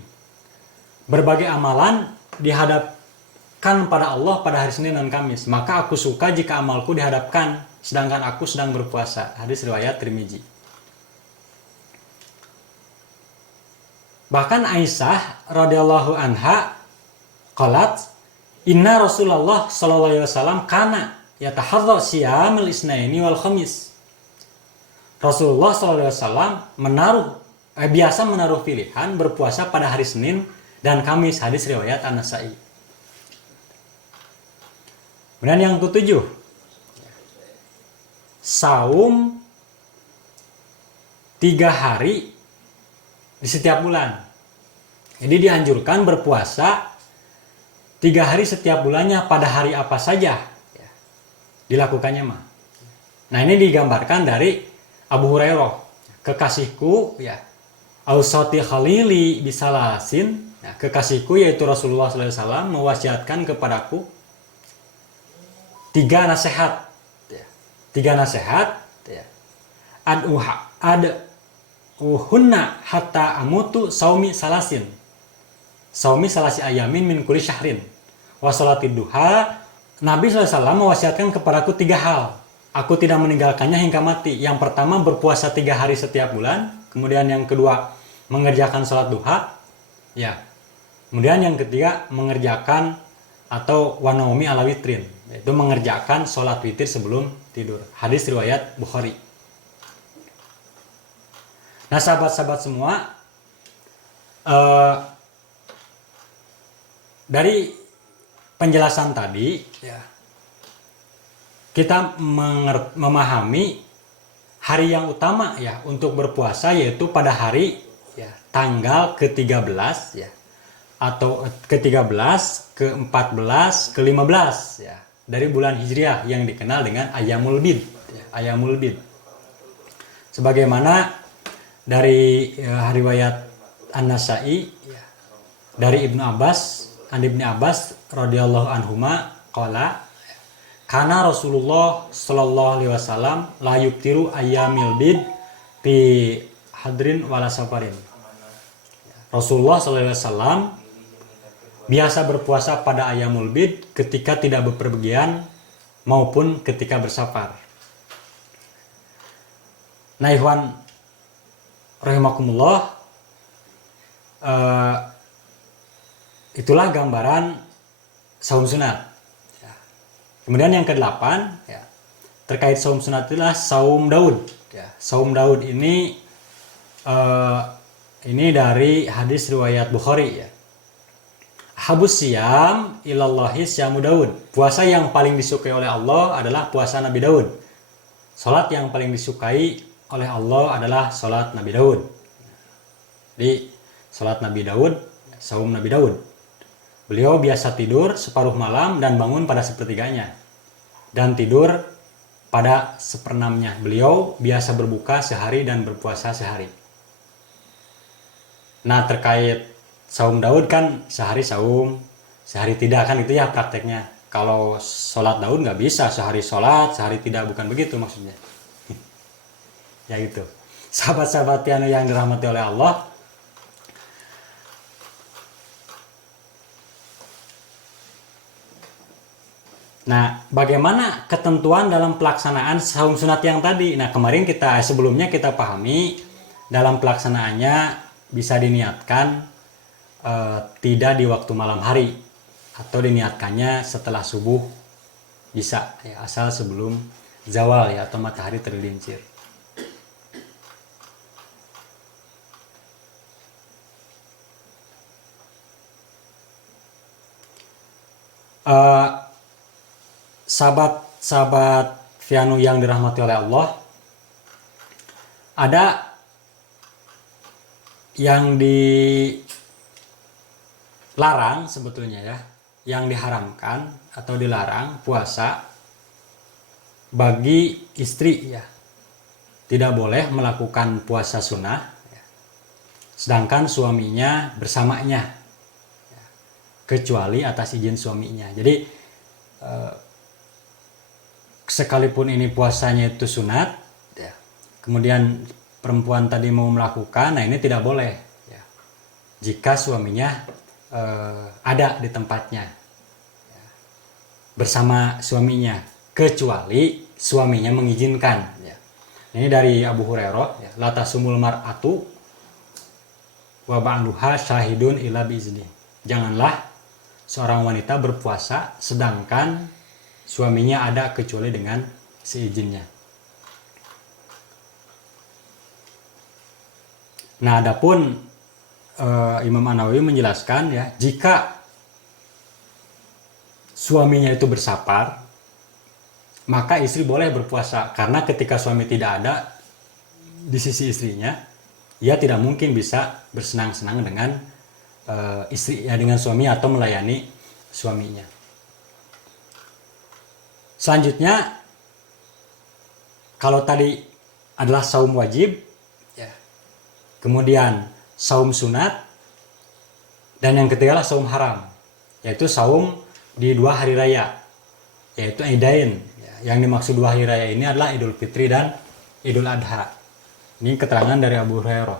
berbagai amalan dihadapkan pada Allah pada hari Senin dan Kamis. Maka aku suka jika amalku dihadapkan sedangkan aku sedang berpuasa. Hadis riwayat Tirmizi. Bahkan Aisyah radhiyallahu anha qalat, inna Rasulullah sallallahu alaihi wasallam kana yatahadha siyamil isnaini wal khamis. Rasulullah sallallahu alaihi wasallam biasa menaruh pilihan berpuasa pada hari Senin dan Kamis. Hadis riwayat An-Nasa'i. Kemudian yang ketujuh, saum 3 hari di setiap bulan. Jadi dianjurkan berpuasa 3 hari setiap bulannya. Pada hari apa saja dilakukannya mah. Nah, ini digambarkan dari Abu Hurairah, kekasihku ya Ausati Khalili bisalasin. Nah, kekasihku yaitu Rasulullah SAW mewasiatkan kepadaku 3 nasihat. 3 nasihat ya. Uhunna hatta amutu saumi salasin. Saumi salasi ayamin min kulli syahrin. Wa salatid duha. Nabi SAW mewasiatkan kepadaku 3 hal. Aku tidak meninggalkannya hingga mati. Yang pertama, berpuasa 3 hari setiap bulan. Kemudian yang kedua, mengerjakan sholat duha. Ya. Kemudian yang ketiga, mengerjakan atau wanaumi ala witrin. Yaitu mengerjakan sholat witir sebelum tidur. Hadis riwayat Bukhari. Nah, sahabat-sahabat semua, dari penjelasan tadi, ya, kita memahami hari yang utama ya untuk berpuasa yaitu pada hari ya, tanggal ke-13 ya, atau ke-13, ke-14, ke-15 ya, dari bulan Hijriah yang dikenal dengan Ayyamul Bid. Ya, Ayyamul Bid. Sebagaimana dari riwayat An-Nasa'i ya, dari Ibnu Abbas, Ibnu Abbas radhiyallahu anhuma qala kana Rasulullah sallallahu alaihi wasallam la yuftiru ayyamil bid fi hadrin wala safarin. Rasulullah sallallahu alaihi wasallam biasa berpuasa pada ayyamul bid ketika tidak bepergian maupun ketika bersafar. Nah, ikhwan rahimakumullah, itulah gambaran saum sunat. Ya. Kemudian yang ke-8 ya, terkait saum sunat itulah saum Daud. Ya. Saum Daud ini dari hadis riwayat Bukhari ya. Habus siyam ilallahi syamu Daud. Puasa yang paling disukai oleh Allah adalah puasa Nabi Daud. Salat yang paling disukai oleh Allah adalah salat Nabi Daud. Di salat Nabi Daud, saum Nabi Daud. Beliau biasa tidur separuh malam dan bangun pada sepertiganya. Dan tidur pada seperenamnya. Beliau biasa berbuka sehari dan berpuasa sehari. Nah, terkait saum Daud kan sehari saum, sehari tidak, kan itu ya prakteknya. Kalau sholat Daud nggak bisa sehari sholat, sehari tidak, bukan begitu maksudnya. Ya gitu. Sahabat-sahabat yang dirahmati oleh Allah, nah, bagaimana ketentuan dalam pelaksanaan saum sunat yang tadi? Nah, sebelumnya kita pahami dalam pelaksanaannya bisa diniatkan tidak di waktu malam hari atau diniatkannya setelah subuh bisa ya, asal sebelum zawal ya atau matahari tergelincir. Sahabat Vianu yang dirahmati oleh Allah, ada yang dilarang sebetulnya ya, yang diharamkan atau dilarang puasa bagi istri ya, tidak boleh melakukan puasa sunnah ya, sedangkan suaminya bersamanya ya, kecuali atas izin suaminya. Jadi sekalipun ini puasanya itu sunat ya, kemudian perempuan tadi mau melakukan, nah ini tidak boleh ya, jika suaminya ada di tempatnya bersama suaminya, kecuali suaminya mengizinkan. Ya. Ini dari Abu Hurairah, ya, la tasumul mar'atu wa ba'luha syahidun illa biizni. Janganlah seorang wanita berpuasa sedangkan suaminya ada kecuali dengan seizinnya. Nah, adapun Imam An-Nawawi menjelaskan, ya, jika suaminya itu bersafar, maka istri boleh berpuasa, karena ketika suami tidak ada di sisi istrinya, ia tidak mungkin bisa bersenang-senang dengan istri, ya, dengan suami atau melayani suaminya. Selanjutnya, kalau tadi adalah saum wajib, ya, kemudian saum sunat, dan yang ketiga adalah saum haram, yaitu saum di 2 hari raya, yaitu Idain. Yang dimaksud 2 hari raya ini adalah Idul Fitri dan Idul Adha. Ini keterangan dari Abu Hurairah.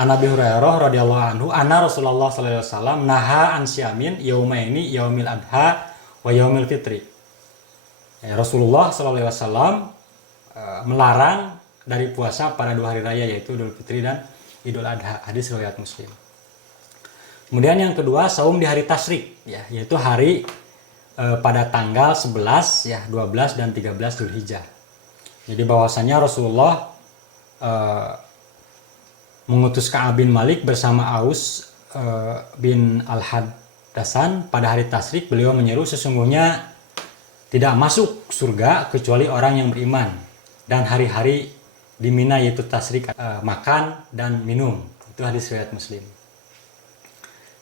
An Abi Hurairah radhiyallahu anhu, anna Rasulullah sallallahu alaihi wasallam naha an syamin yaumaini yaumil adha wa yaumil fitri. Ya, Rasulullah sallallahu alaihi wasallam melarang dari puasa pada 2 hari raya, yaitu Idul Fitri dan Idul Adha. Hadis riwayat Muslim. Kemudian yang kedua, saum di hari tasyrik, ya, yaitu hari pada tanggal 11, ya, 12 dan 13 Dzulhijjah. Jadi bahwasanya Rasulullah mengutus Ka'ab bin Malik bersama Aus bin Al-Haddasan pada hari tasyrik. Beliau menyeru, sesungguhnya tidak masuk surga kecuali orang yang beriman, dan hari-hari di Mina yaitu tasyrik makan dan minum. Itu hadis riwayat Muslim.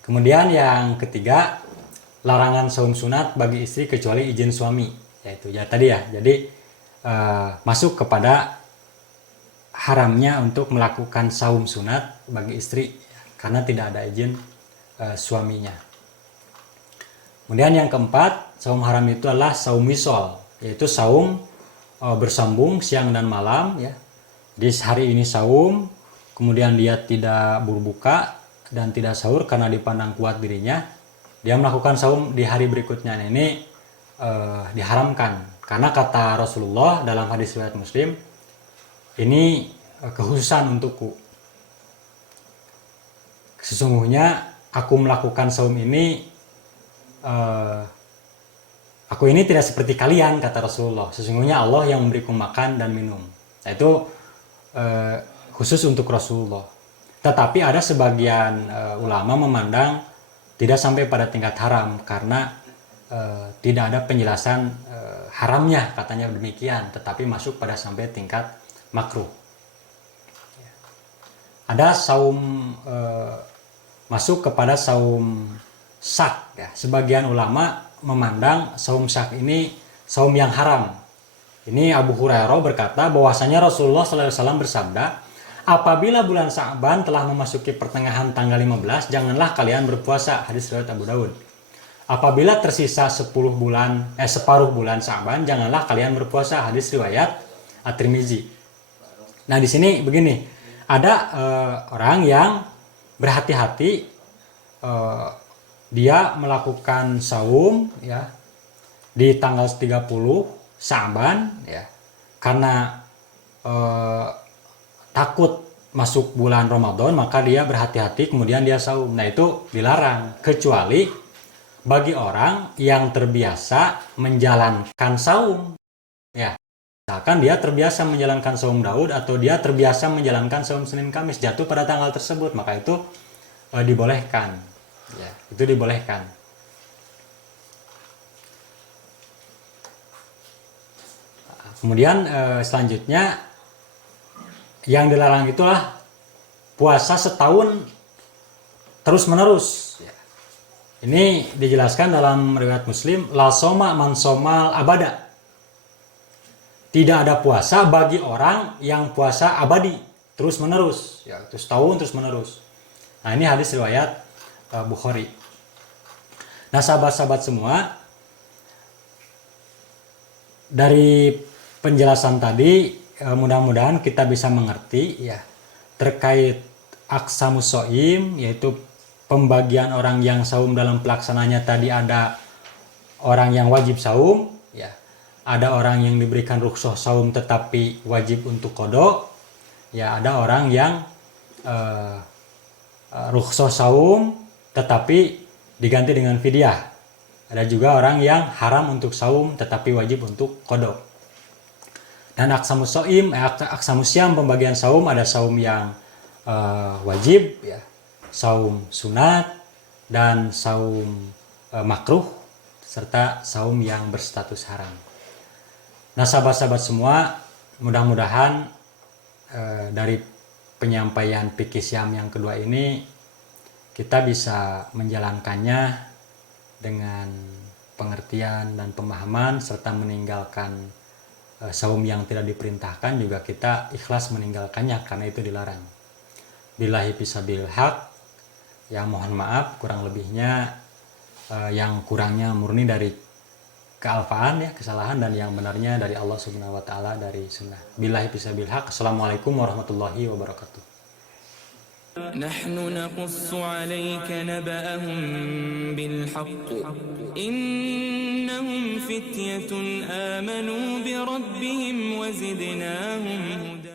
Kemudian yang ketiga, larangan saum sunat bagi istri kecuali izin suami, yaitu ya tadi, ya, jadi masuk kepada haramnya untuk melakukan saum sunat bagi istri karena tidak ada izin suaminya. Kemudian yang keempat, saum haram itu adalah saum wisol, yaitu saum bersambung siang dan malam, ya. Di hari ini saum, kemudian dia tidak berbuka dan tidak sahur karena dipandang kuat dirinya, dia melakukan saum di hari berikutnya. Nah, ini diharamkan karena kata Rasulullah dalam hadis riwayat Muslim, ini kekhususan untukku. Sesungguhnya aku melakukan saum ini, aku ini tidak seperti kalian, kata Rasulullah. Sesungguhnya Allah yang memberiku makan dan minum. Nah, itu khusus untuk Rasulullah. Tetapi ada sebagian ulama memandang tidak sampai pada tingkat haram karena tidak ada penjelasan haramnya, katanya demikian, tetapi masuk pada sampai tingkat makruh. Ada saum masuk kepada saum syak, ya. Sebagian ulama memandang saum syak ini saum yang haram. Ini Abu Hurairah berkata bahwasanya Rasulullah SAW bersabda, apabila bulan Sa'ban telah memasuki pertengahan tanggal 15, janganlah kalian berpuasa. Hadis riwayat Abu Daud. Apabila tersisa separuh bulan Sa'ban, janganlah kalian berpuasa. Hadis riwayat At-Tirmizi. Nah, di sini begini, ada orang yang berhati-hati, dia melakukan saum, ya, di tanggal 30 Sa'ban, ya, karena takut masuk bulan Ramadan, maka dia berhati-hati kemudian dia saum. Nah, itu dilarang kecuali bagi orang yang terbiasa menjalankan saum, ya. Misalkan dia terbiasa menjalankan saum Daud atau dia terbiasa menjalankan saum Senin Kamis jatuh pada tanggal tersebut, maka itu dibolehkan, ya, itu dibolehkan. Kemudian selanjutnya yang dilarang itulah puasa setahun terus menerus. Ini dijelaskan dalam riwayat Muslim, la soma man somal abada. Tidak ada puasa bagi orang yang puasa abadi terus menerus, ya, terus setahun terus menerus. Nah, ini hadis riwayat Bukhari. Nah, sahabat-sahabat semua, dari penjelasan tadi mudah-mudahan kita bisa mengerti, ya, terkait aqsamus shaim, yaitu pembagian orang yang saum dalam pelaksananya tadi ada orang yang wajib saum, ya, ada orang yang diberikan rukhsah saum tetapi wajib untuk qada, ya, ada orang yang rukhsah saum tetapi diganti dengan fidyah. Ada juga orang yang haram untuk saum tetapi wajib untuk qada. Dan aksamus syam pembagian saum, ada saum yang wajib, ya, saum sunat, dan saum makruh, serta saum yang berstatus haram. Nah, sahabat-sahabat semua, mudah-mudahan dari penyampaian fikih syam yang kedua ini kita bisa menjalankannya dengan pengertian dan pemahaman, serta meninggalkan saum yang tidak diperintahkan juga kita ikhlas meninggalkannya karena itu dilarang. Billahi fisabil haq, ya mohon maaf kurang lebihnya, yang kurangnya murni dari kealfaan, ya, kesalahan, dan yang benarnya dari Allah Subhanahu wa taala, dari sunnah. Billahi fisabil haq. Assalamualaikum warahmatullahi wabarakatuh. نحن نقص عليك نبأهم بالحق إنهم فتية آمنوا بربهم وزدناهم هدى